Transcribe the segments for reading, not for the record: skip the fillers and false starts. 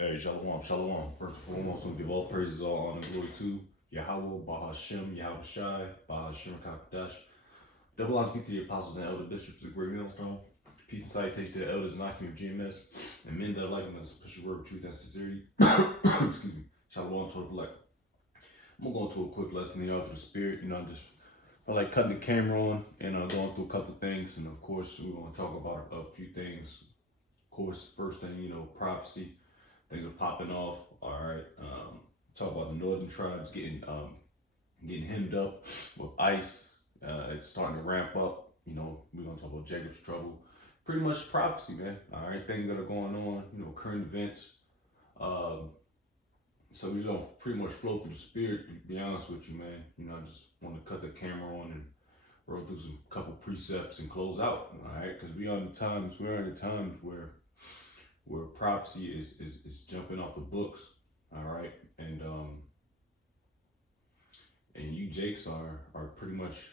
Hey, shalom, shalom. First and foremost, we give all praises, all honor, and glory to Yahweh, Bahashem, Yahweh Shai, Bahashem, Kakadash. Double honors be to the apostles and elder bishops, the great millstone. Peace and salutation to the elders and knocking of GMS, and men that are liking us, push the word of truth and sincerity. Excuse me. Shalom to the elect. I'm gonna go into a quick lesson here through the spirit. I like cutting the camera on and going through a couple of things. And of course, we're gonna talk about a few things. Of course, first thing, prophecy. Things are popping off. All right. Talk about the northern tribes getting hemmed up with ICE. It's starting to ramp up. We're gonna talk about Jacob's trouble. Pretty much prophecy, man. All right, things that are going on. Current events. So we're just gonna pretty much flow through the spirit. To be honest with you, man. I just want to cut the camera on and roll through some couple precepts and close out. All right, because we're in the times where prophecy is jumping off the books, all right, and you Jakes are pretty much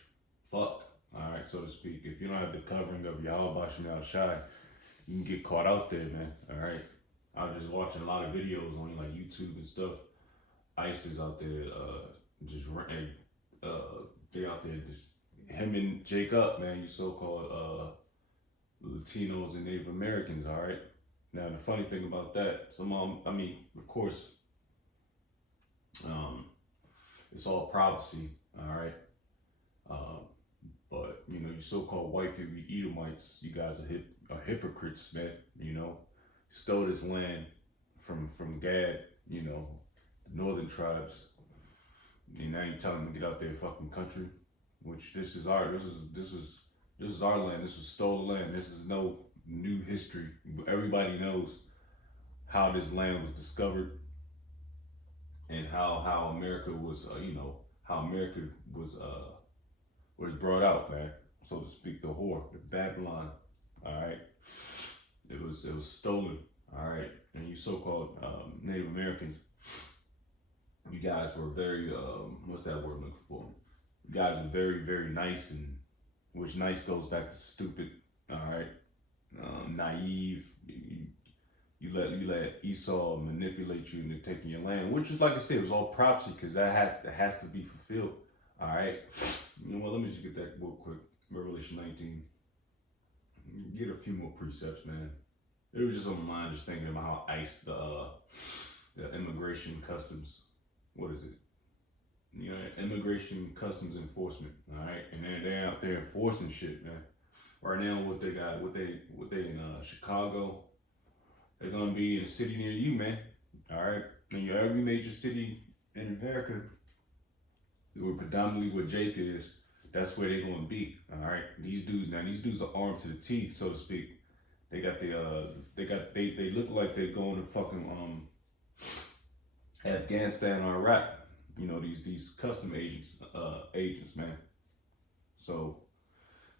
fucked, all right, so to speak. If you don't have the covering of Yahweh Bashem Shai, you can get caught out there, man. All right, I was just watching a lot of videos on like YouTube and stuff. ICE is out there, they out there just hemming Jake up, man. You so-called Latinos and Native Americans, all right. Now the funny thing about that, of course, it's all prophecy, all right. But you so-called white people, you Edomites, you guys are hypocrites, man. Stole this land from Gad, the northern tribes, and now you telling them to get out their fucking country, which this is our land. This was stolen land. This is no new history. Everybody knows how this land was discovered and how America was was brought out, man, so to speak. The whore, the Babylon, all right. It was stolen, all right. And you so-called Native Americans, you guys were very what's that word I'm looking for? You guys are very, very nice, and which nice goes back to stupid, all right. Naive. You let Esau manipulate you into taking your land, which is, like I said, it was all prophecy, because that has to be fulfilled. All right. Let me just get that real quick. Revelation 19. Get a few more precepts, man. It was just on my mind, just thinking about how ICE, the immigration customs, what is it? Immigration customs enforcement. All right, and they're out there enforcing shit, man. Right now, what they in Chicago, they're gonna be in a city near you, man. All right, and every major city in America, where predominantly where Jake is, that's where they're gonna be. All right, these dudes are armed to the teeth, so to speak. They look like they're going to fucking Afghanistan or Iraq. These custom agents, man. So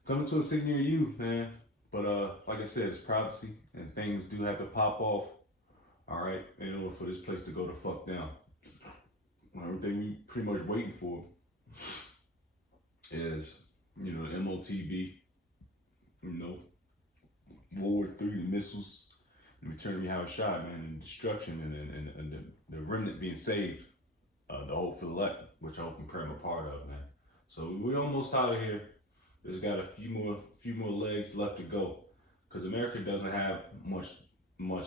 coming to a city near you, man. But like I said, it's prophecy, and things do have to pop off, all right, in order for this place to go the fuck down. Everything we pretty much waiting for is, the MOTB, World War III, the missiles, the return of Yahweh Shai, man, and destruction, and the remnant being saved, the hope for the elect, which I hope and pray I'm a part of, man. So we're almost out of here. There's got a few more legs left to go, because America doesn't have much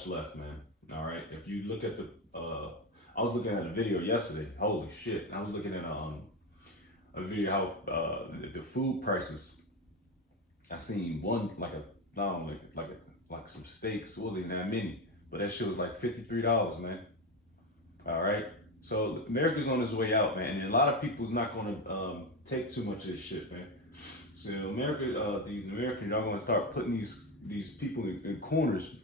left, man. All right. If you look at I was looking at a video yesterday. Holy shit! I was looking at a video how the food prices. I seen one like some steaks. It wasn't even that many, but that shit was like $53, man. All right. So America's on its way out, man, and a lot of people's not gonna take too much of this shit, man. So these Americans are going to start putting these people in corners,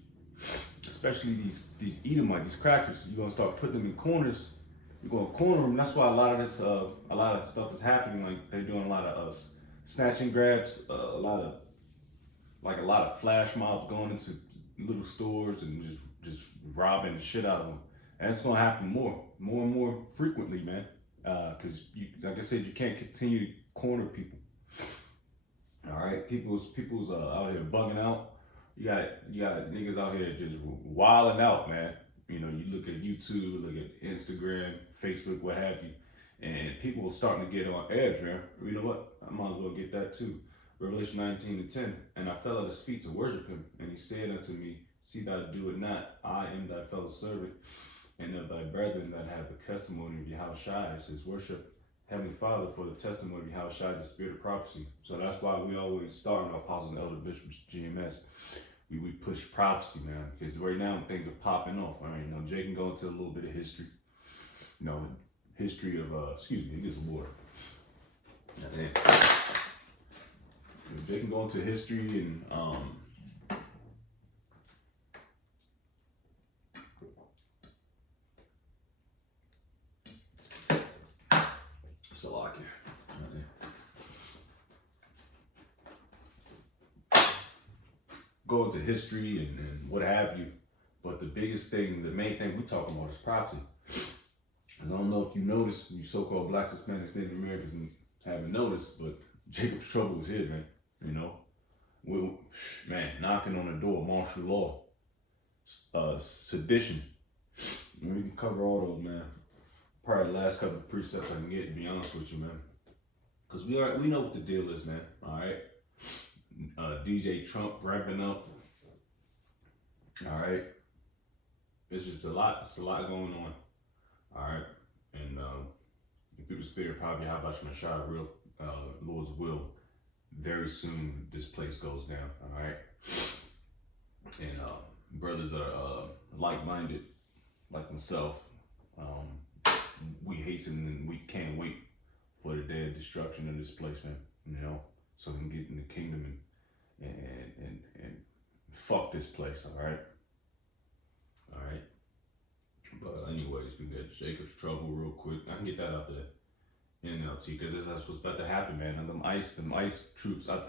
especially these Edomites, these crackers. You're going to start putting them in corners. You're going to corner them. That's why a lot of stuff is happening. Like they're doing a lot of snatch and grabs, a lot of flash mobs going into little stores and just robbing the shit out of them. And it's going to happen more and more frequently, man. Because like I said, you can't continue to corner people. All right, people's out here bugging out. You got niggas out here just wilding out, man. You know, you look at YouTube, look at Instagram, Facebook, what have you, and people are starting to get on edge, man. You know what? I might as well get that too. Revelation 19:10. And I fell at his feet to worship him, and he said unto me, see thou do it not. I am thy fellow servant, and of thy brethren that have the testimony of Yahushua. It says, worship Heavenly Father, for the testimony of Yahushua is the spirit of prophecy. So that's why we always start in our apostles and elder bishops, GMS. We push prophecy, man, because right now things are popping off. All right, you know, Jay can go into a little bit of history. You know, history of excuse me, get some water. Jay can go into history and Salakia. Go into history and what have you. But the biggest thing, the main thing we're talking about is prophecy. Because I don't know if you noticed, you so-called Blacks, Hispanics, Native Americans and haven't noticed, but Jacob's trouble is here, man. You know, man, knocking on the door, martial law, sedition. We can cover all those, man. Probably the last couple of precepts I can get, to be honest with you, man. Because we know what the deal is, man. All right. DJ Trump ramping up. All right. It's just a lot. It's a lot going on. All right. And through the spirit, probably how about Shemashah, real Lord's will, very soon this place goes down. All right. And brothers that are like-minded, like myself, we hasten and we can't wait for the day of destruction of this place, man. You know, so we can get in the kingdom and fuck this place. All right. All right. But anyways, we got Jacob's trouble real quick. I can get that out the NLT because that's what's about to happen, man. And them ICE troops. I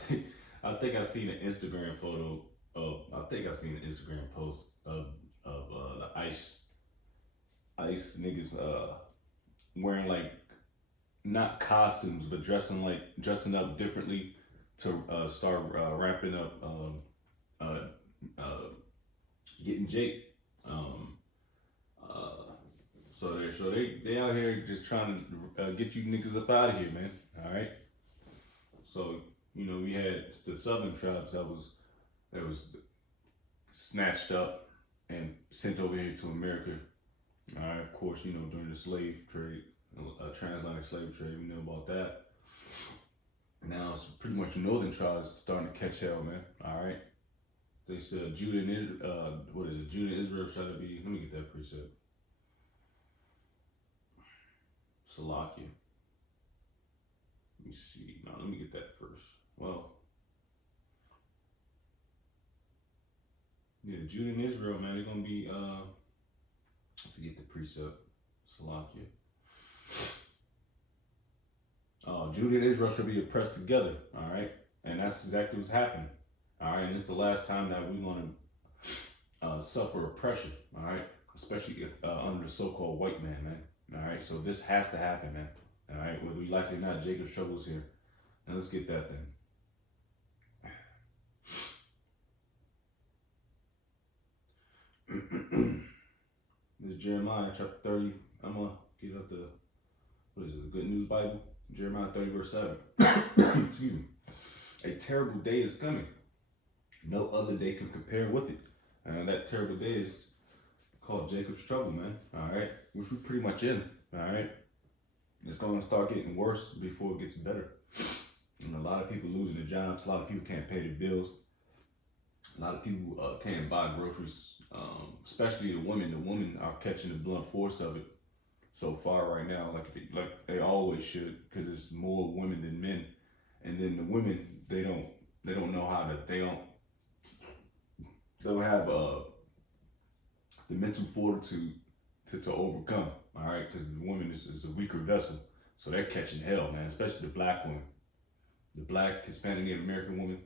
think I seen an Instagram photo of. I think I seen an Instagram post of the ICE niggas wearing like not costumes but dressing up differently to start ramping up getting Jake. So they out here just trying to get you niggas up out of here, man. All right. So you know we had the southern tribes that was snatched up and sent over here to America. All right. Of course, you know during the slave trade, transatlantic slave trade, we know about that. Now it's pretty much the northern tribes starting to catch hell, man. All right. They said Judah and Israel, what is it? Judah and Israel shall be. Let me get that precept. Salakia. Let me see. No, let me get that first. Well, yeah, Judah and Israel, man, they're gonna be. I forget the precept. Salakia. Judah and Israel shall be oppressed together. All right, and that's exactly what's happening. All right, and it's the last time that we're gonna suffer oppression. All right, especially if, under the so-called white man, man. All right, so this has to happen, man. All right, whether we like it or not, Jacob's trouble is here. Now let's get that then. This is Jeremiah chapter 30. I'm gonna get up the what is it? The Good News Bible, Jeremiah 30 verse 7. Excuse me. A terrible day is coming. No other day can compare with it. And that terrible day is called Jacob's trouble, man. All right, which we're pretty much in. All right, it's gonna start getting worse before it gets better. And a lot of people losing their jobs. A lot of people can't pay their bills. A lot of people can't buy groceries. Especially the women. The women are catching the blunt force of it so far right now, like they always should, because there's more women than men. And then the women, they don't know how to. They don't have the mental fortitude to overcome, all right? Because the woman is a weaker vessel, so they're catching hell, man. Especially the black woman, the black, Hispanic, Native American woman.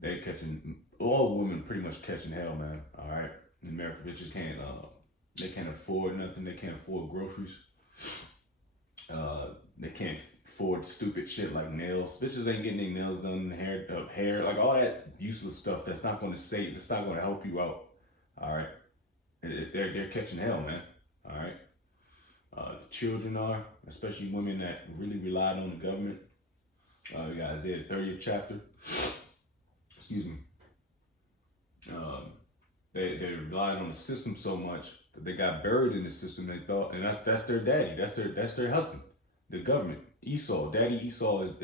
They're catching, all women pretty much catching hell, man. All right, in America, they just can't. They can't afford nothing. They can't afford groceries. They can't afford stupid shit like nails. Bitches ain't getting their nails done, hair, like all that useless stuff. That's not going to save. That's not going to help you out. All right. they're catching hell, man. All right. The children are, especially women that really relied on the government. We got Isaiah the 30th chapter. Excuse me. They relied on the system so much that they got buried in the system. They thought, and that's their daddy. That's their husband. The government. Esau. Daddy Esau is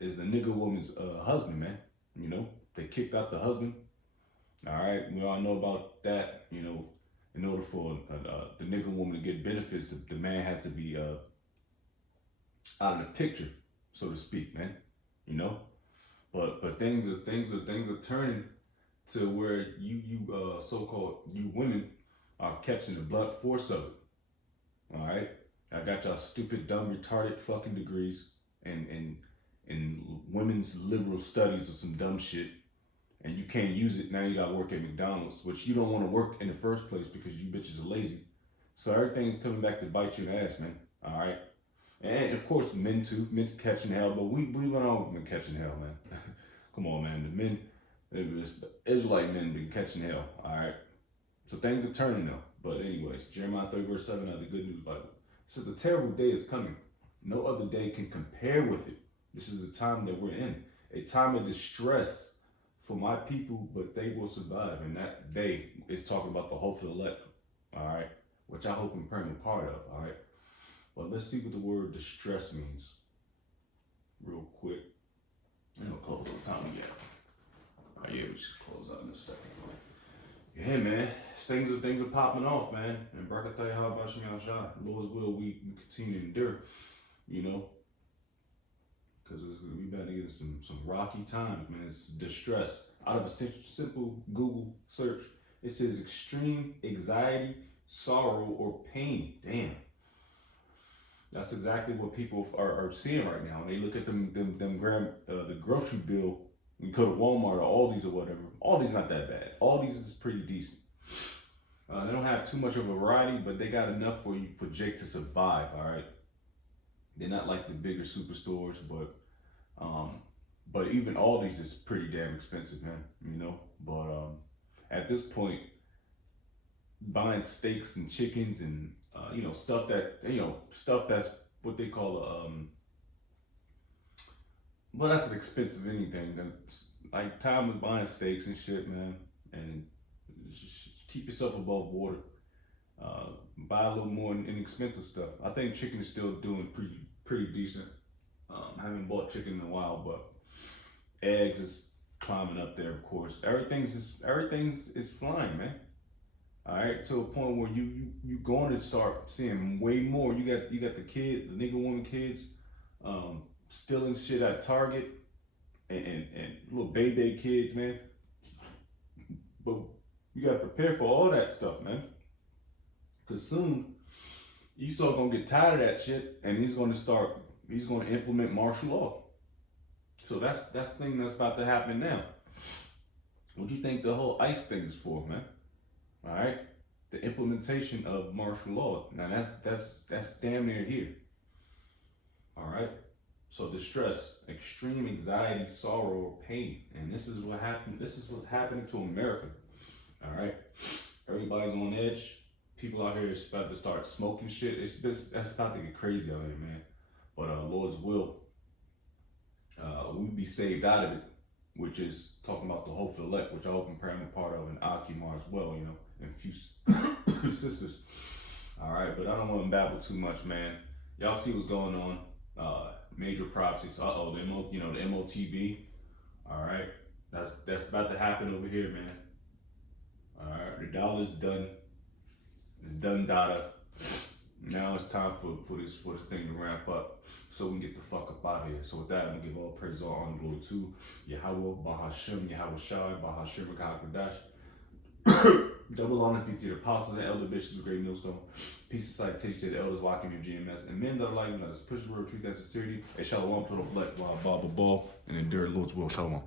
the nigga woman's husband, man. You know, they kicked out the husband. All right, we all know about that. You know, in order for the nigga woman to get benefits, the man has to be out of the picture, so to speak, man. You know, but things are turning to where you so-called you women are catching the blunt force of it. All right, I got y'all stupid, dumb, retarded fucking degrees in women's liberal studies or some dumb shit, and you can't use it. Now you gotta work at McDonald's, which you don't want to work in the first place because you bitches are lazy. So everything's coming back to bite you in the ass, man. All right, and of course men too. Men's catching hell, but we went on with catching hell, man. Come on, man. The men, the Israelite men, been catching hell. All right, so things are turning now. But anyways, Jeremiah 30 verse 7 out of the Good News Bible. It says a terrible day is coming. No other day can compare with it. This is the time that we're in, a time of distress for my people, but they will survive. And that day is talking about the hopeful elect, all right, which I hope and pray I'm a part of, all right. But let's see what the word distress means real quick. I'm gonna close all the time we got. Oh yeah, we should close out in a second. Yeah, man, things are popping off, man. And Barakatah how about Shah? Lord's will, we continue to endure, you know. Because we about to get into some rocky times, man. It's distress. Out of a simple Google search, it says extreme anxiety, sorrow, or pain. Damn. That's exactly what people are seeing right now. When they look at the grocery bill, you go to Walmart or Aldi's or whatever. Aldi's not that bad. Aldi's is pretty decent. They don't have too much of a variety, but they got enough for Jake to survive, all right? They're not like the bigger superstores, but even Aldi's is pretty damn expensive, man. You know. But at this point, buying steaks and chickens and stuff that's what they call well, that's an expensive anything. Like time with buying steaks and shit, man. And keep yourself above water. Buy a little more inexpensive stuff. I think chicken is still doing pretty decent. I haven't bought chicken in a while, but eggs is climbing up there, of course. Everything's is flying, man. All right, to a point where you going to start seeing way more. You got the nigga woman kids, stealing shit at Target, and little baby kids, man. But you gotta prepare for all that stuff, man. Cause soon Esau gonna get tired of that shit, and he's gonna implement martial law. So that's the thing that's about to happen now. What do you think the whole ICE thing is for, man? All right, the implementation of martial law. Now that's damn near here. All right, so distress, extreme anxiety, sorrow, or pain, and this is what happened. This is what's happening to America. All right, everybody's on edge. People out here is about to start smoking shit. That's about to get crazy out here, man. But Lord's will, we be saved out of it, which is talking about the hopeful elect, which I hope and pray I'm a part of, and Akimar as well, you know, and a few sisters. All right, but I don't want to babble too much, man. Y'all see what's going on. Major prophecies. The MOTB. All right, that's about to happen over here, man. All right, the dollar's done. It's done, data. Now it's time for this thing to ramp up so we can get the fuck up out of here. So with that, I'm gonna give all praise, all honor, glory to Yahweh, Bahashem, Yahweh Shai, Bahashem, Kadash. Double honors be to the apostles and elder bishops of Great Millstone. Peace and citation to the elders walking your GMS. And men that are like, let us push the word of truth and sincerity. And shalom to the fleck, blah, blah, blah, blah, and endure the Lord's will. Shalom.